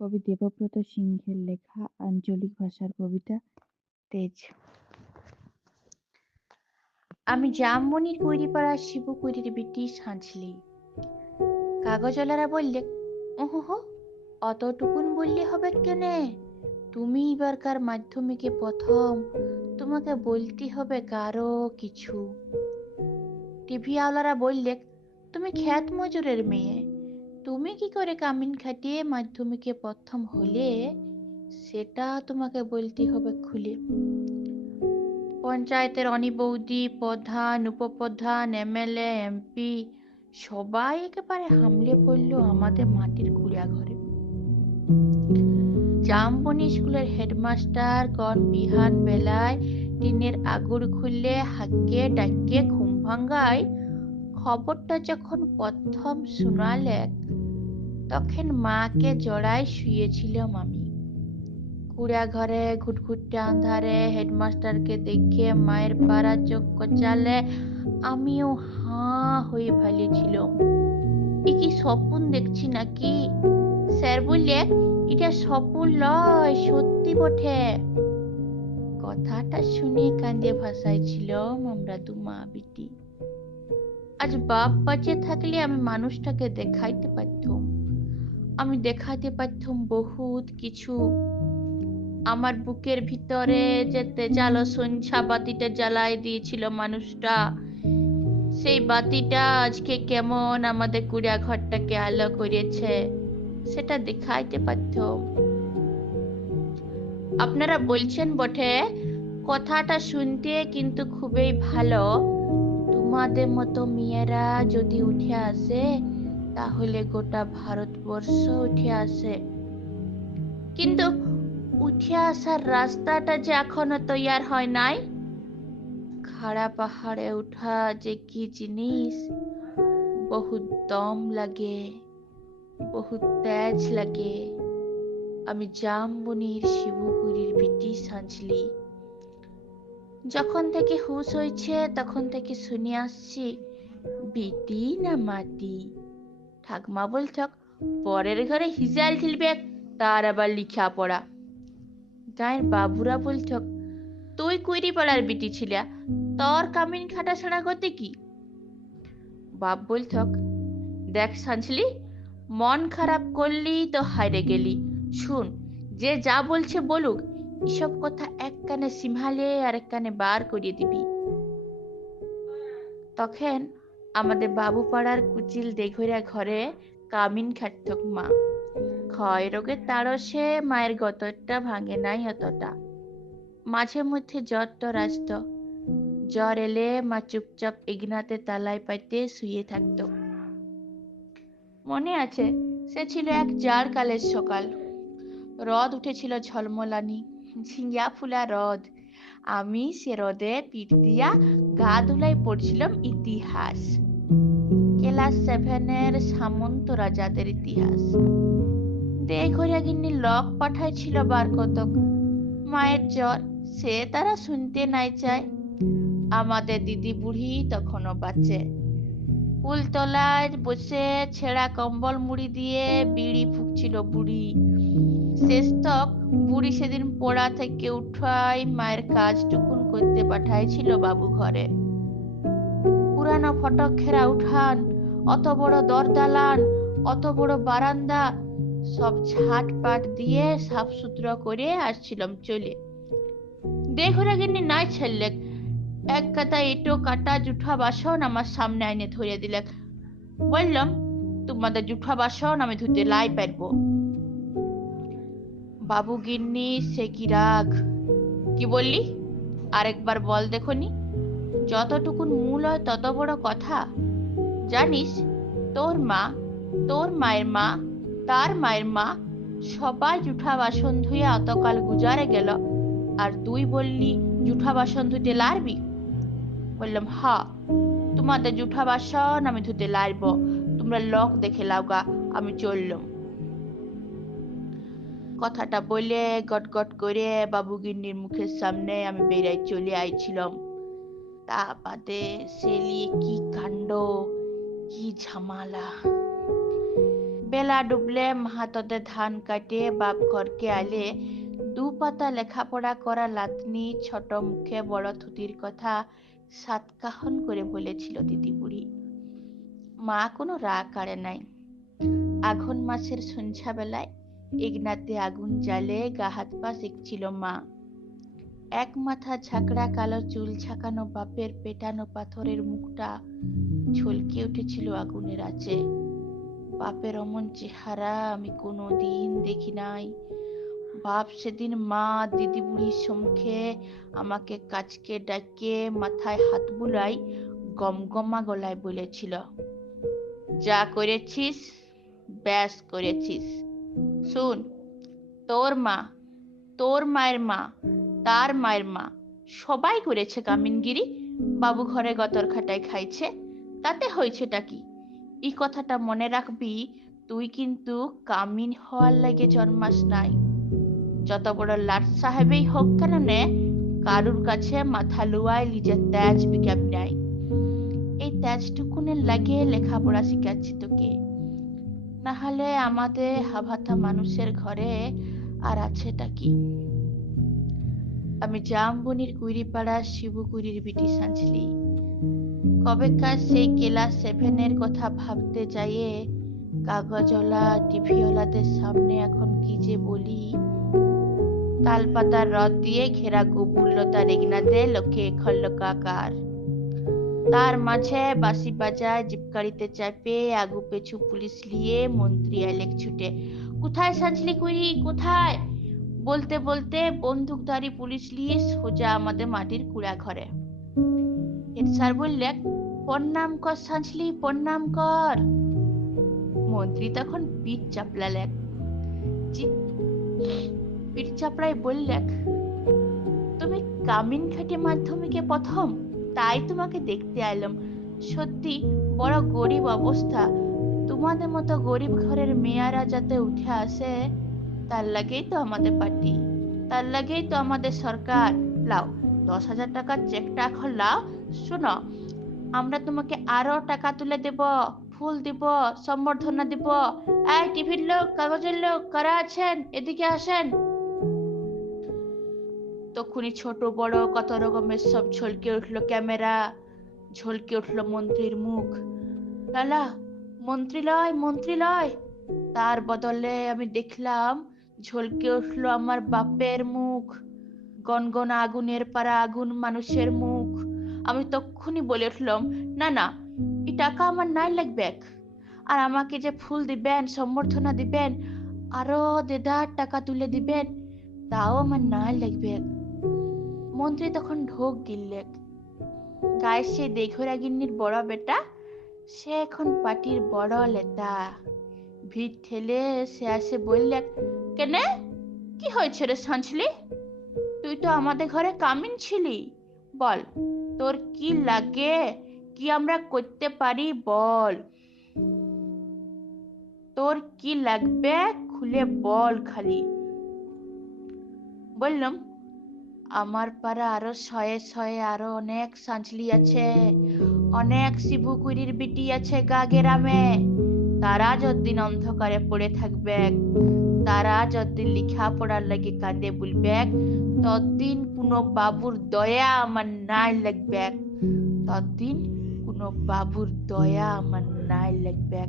কবি দেবব্রত সিংহের লেখা আঞ্চলিক ভাষার কবিতা তেজ। আমি জামমনির কৈরিপাড়ার শিবকুড়ির বিটি সাঁঝলি। কাগজওয়ালারা বললে, ওহো, অতটুকুন বললে হবে কেনে? তুমি এবারকার মাধ্যমিকে প্রথম, তোমাকে বলতে হবে কারো কিছু। টিভি আওলারা বললে, তুমি খ্যাত মজুরের মেয়ে, তুমি কি করে কামিন খাটিয়ে মাধ্যমিকে প্রথম হলে সেটা তোমাকে বলতে হবে খুলে। পঞ্চায়েতের অনি বৌদি, প্রধান, উপপ্রধান, এমএলএ, এমপি সবাই একেবারে হামলে পড়লো আমাদের মাটির কুড়া ঘরে। জামবনি স্কুলের হেডমাস্টার গণ বিহান বেলায় টিনের আগুর খুললে হাঁকে ডাকে ঘুম ভাঙ্গায় খবরটা যখন প্রথম শোনালে তখন মাকে জড়ায় শুয়েছিলাম আমি। কুড়া ঘরে ঘুটঘুটে আন্ধারে হেডমাস্টারকে দেখে মায়ের পাড়া চোখ কচালে আমিও হাঁ হয়ে ভালেছিলাম। এ কি স্বপ্ন দেখছি নাকি? স্যার বললে, এটা স্বপ্ন লয়, সত্যি বটে। কথাটা শুনে কান্দে ভাসাইছিলাম আমরা দু মা বিটি। আজ বাপ বাঁচে থাকলে আমি মানুষটাকে দেখাইতে পারতাম, আমি দেখাইতে পারতাম বহুত কিছু। আমার বুকের ভিতরে যে তেজালো সন্ধ্যা বাতিটা জ্বালাই দিয়েছিল মানুষটা, সেই বাতিটা আজকে কেমন আমাদের কুড়া ঘরটাকে আলো করেছে সেটা দেখাইতে পারতাম। আপনারা বলছেন বটে, কথাটা শুনতে কিন্তু খুবই ভালো। তোমাদের মতো মেয়েরা যদি উঠে আসে তাহলে গোটা ভারতবর্ষ উঠে আসে। কিন্তু উঠে আসার রাস্তাটা যে এখনো তৈয়ার হয় নাই। খাড়া পাহাড়ে উঠা যে কি জিনিস, বহুত দম লাগে, বহুত তেজ লাগে। আমি জামবনির শিবকুড়ির বিটি সাঁঝলি। যখন থেকে হুঁশ হয়েছে তখন থেকে শুনে আসছি বিটি না মাটি। ঠাকমা বলছক, পরের ঘরে হিজাল ঢিলবে তার আবার লিখা পড়া। গায়ের বাবুরা বলছক, তুই কুইরি পাড়ার বিটি ছিলা, তোর কামিন খাটা ছাড়া গতি কি? বাপ বলছক, দেখ সাঁঝলি, মন খারাপ করলি তো হাইরে গেলি। শুন, যে যা বলছে বলুক, এসব কথা এক কানে সিমহালে আর এক কানে বার করিয়ে দিবি। তখন আমাদের বাবু পাড়ার কুচিল দেঘইরা ঘরে কামিন খাটতক মা। ক্ষয় রোগের তাড়সে মায়ের গতরটা ভাঙে নাই অতটা। মাঝে মধ্যে জ্বর টর আসত। জ্বর এলে মা চুপচাপ এগনাতে তালায় পাইতে শুয়ে থাকত। মনে আছে, সে ছিল এক জার কালের সকাল। রদ উঠেছিল ঝলমলানি, ঝিঙ্গা ফুলা রদ। আমি সে রদে পিঠ দিয়া গা ধুলাই পড়ছিলাম ইতিহাস, ক্লাস 7-এর সামন্ত রাজাদের ইতিহাস। দেঘরিয়া গিন্নি লক পাঠাইছিল বার কতক। মায়ের জ্বর, সে তারা শুনতে নাই চায়। আমাদের দিদি বুড়ি তখনও বাঁচে। কুলতলায় বসে ছেঁড়া কম্বল মুড়ি দিয়ে বিড়ি ফুঁকছিল বুড়ি। শেষ তক বুড়ি সেদিন পোড়া থেকে উঠাই মায়ের কাজটুকুন করতে পাঠাইছিল বাবু ঘরে। পুরানো ফটক ঘেরা উঠান, অত বড় দরদালান, অত বড় বারান্দা সব ঝাট পাট দিয়ে সাফ সুতরা করে আসছিলাম চলে। দেখরে গিন্নি নাই ছেললে, এক গাদা এটো কাটা জুঠা বাসন আমার সামনে আইনে ধরে দিলে। বললাম, তোমাদের জুঠা বাসন আমি ধুতে লাই পারবো। বাবু গিন্নি সে কি রাগ! কি বললি? আরেকবার বল দেখনি। যতটুকুন মূল হয় তত বড় কথা। জানিস, তোর মা, তোর মায়ের মা, তার মায়ের মা সবাই জুঠা বাসন ধুয়ে অতকাল গুজারে গেল, আর তুই বললি জুঠা বাসন ধুতে লারবি? বললাম, হা, তোমাদের জুঠা বাসন আমি ধুতে লারব, তোমরা লক দেখে লাওগা, আমি চললাম। কথাটা বলে গটগট করে বাবুগিন্নির মুখের সামনে আমি বেড়াই চলে আইছিলাম। তা বাদে সে লিয়ে কি কাণ্ড, কি ঝামালা! বেলা ডুবলে মাহাততে ধান কাটে বাপ ঘরকে আলে 2 পাতা লেখাপড়া করা লাতনি ছোট মুখে বড় থুতির কথা সাতকাহন করে বলেছিল দিদি বুড়ি। মা কোনো রাগ কাড়ে নাই। আঘন মাসের সন্ধ্যা বেলায় ইগনাতে আগুন জ্বালে গা হাত পা শিখছিল মা। এক মাথা ঝাঁকড়া কালো চুল ঝাঁকানো বাপের পেটানো পাথরের মুখটা ঝলকে উঠেছিল আগুনের আঁচে। বাপের অমন চেহারা আমি কোনো দিন দেখি নাই। বাপ সেদিন মা দিদি বুড়ির সম্মুখে আমাকে কাছকে ডাকে মাথায় হাত বুলাই গমগমা গলায় বলেছিল, যা করেছিস ব্যাস করেছিস। শুন, তোর মা, তোর মায়ের মা, তার মায়ের মা সবাই করেছে কামিনগিরি। বাবু ঘরে গতর খাটায় খাইছে, তাতে হয়েছেটা কি? এই কথাটা মনে রাখবি, তুই কিন্তু কামিন হওয়ার লাগে জন্মাস নাই। যত বড় লাট সাহেবই হোক কেন নে, কারুর কাছে মাথা লুয়ায় নিজের তেজ বিজ্ঞাপ নাই। এই তেজটুকুনের লাগে লেখাপড়া শিখাচ্ছি তোকে, না হলে আমাদের হাভাতা মানুষের ঘরে আর আছেটা কি? আমি জামবনির কুইরিপাড়া শিবু কুইরির বিটি সাঁচলি। কবেকার সেই ক্লাস 7 কথা ভাবতে যাইয়ে কাগজওয়ালা টিভিওয়ালাদের সামনে এখন কি যে বলি। তালপাতার রদ দিয়ে ঘেরা গবুল্লতা রেগনাতে লোকে খল্লকাকার, তার মাঝে বাঁশি বাজায় জিপকারিতে চাপে আগু পেছু পুলিশ লিয়ে মন্ত্রী আইলেক ছুটে, কোথায় সাঁচলি কুইরি কোথায়? বলতে বলতে বন্দুকধারী পুলিশ নিয়ে সোজা আমাদের মাটির কুড়া ঘরে। হেড স্যার বললেন, প্রণাম কর সাঁচলি, প্রণাম কর। মন্ত্রী তখন পিঠ চাপলালেন। পিঠ চাপড়ায় বললেন, তুমি কামিন খাটে মাধ্যমিকে প্রথম, তাই তোমাকে দেখতে আইলাম। সত্যি বড় গরিব অবস্থা। তোমাদের মতো গরিব ঘরের মেয়েরা যাতে উঠে আসে, তার লাগেই তো আমাদের পার্টি, তার লাগেই তো আমাদের সরকার। লাও 10,000 টাকার চেকটা এখন লাও। শোনো, আমরা তোমাকে আরো টাকা তুলে দেব, ফুল দিব, সম্বর্ধনা দিব। এই টিভির লোক, কাগজের লোক, কারা আছেন এদিকে আসেন। তখনই ছোট বড় কত রকমের সব ঝলকে উঠলো ক্যামেরা, ঝলকে উঠলো মন্ত্রীর মুখ। লালা, মন্ত্রীলয়, মন্ত্রীলয়। তার বদলে আমি দেখলাম ঝলকে উঠলো আমার বাপের মুখ, গনগনা আগুনের পাড়া আগুন মানুষের মুখ। আমি তক্ষুনি বলে উঠলাম, না না, এই টাকা আমার নাই লাগবে। আর আমাকে যে ফুল দিবেন, সম্বর্ধনা দিবেন, আরো দেদার টাকা তুলে দিবেন, তাও আমার নাই লাগবে। মন্ত্রী তখন ঢোক গিললেক। গায়ের সেই দেঘরা গিন্নির বড় বেটা, সে এখন পার্টির বড় নেতা। ভিড় ঠেলে সে আসে বললে, কেনে কি হয়েছে রে সাঁচলি? তুই তো আমাদের ঘরে কামিন ছিলি, বল তোর কি লাগে, কি আমরা করতে পারি বল। তোর কি লাগবে খুলে বল খালি। বললাম, আমার পাড়া আরো শয়ে শয়ে আরো অনেক সাঁচলি আছে, অনেক শিবু কুইরির বিটি আছে গা গেরামে। তারা যতদিন অন্ধকারে পড়ে থাকবে, তারা যতদিন লিখা পড়ার লাগে কাঁদে বলবে, ততদিন কোনো বাবুর দয়া আমার নাই লাগবে, ততদিন কোনো বাবুর দয়া আমার নাই লাগবে।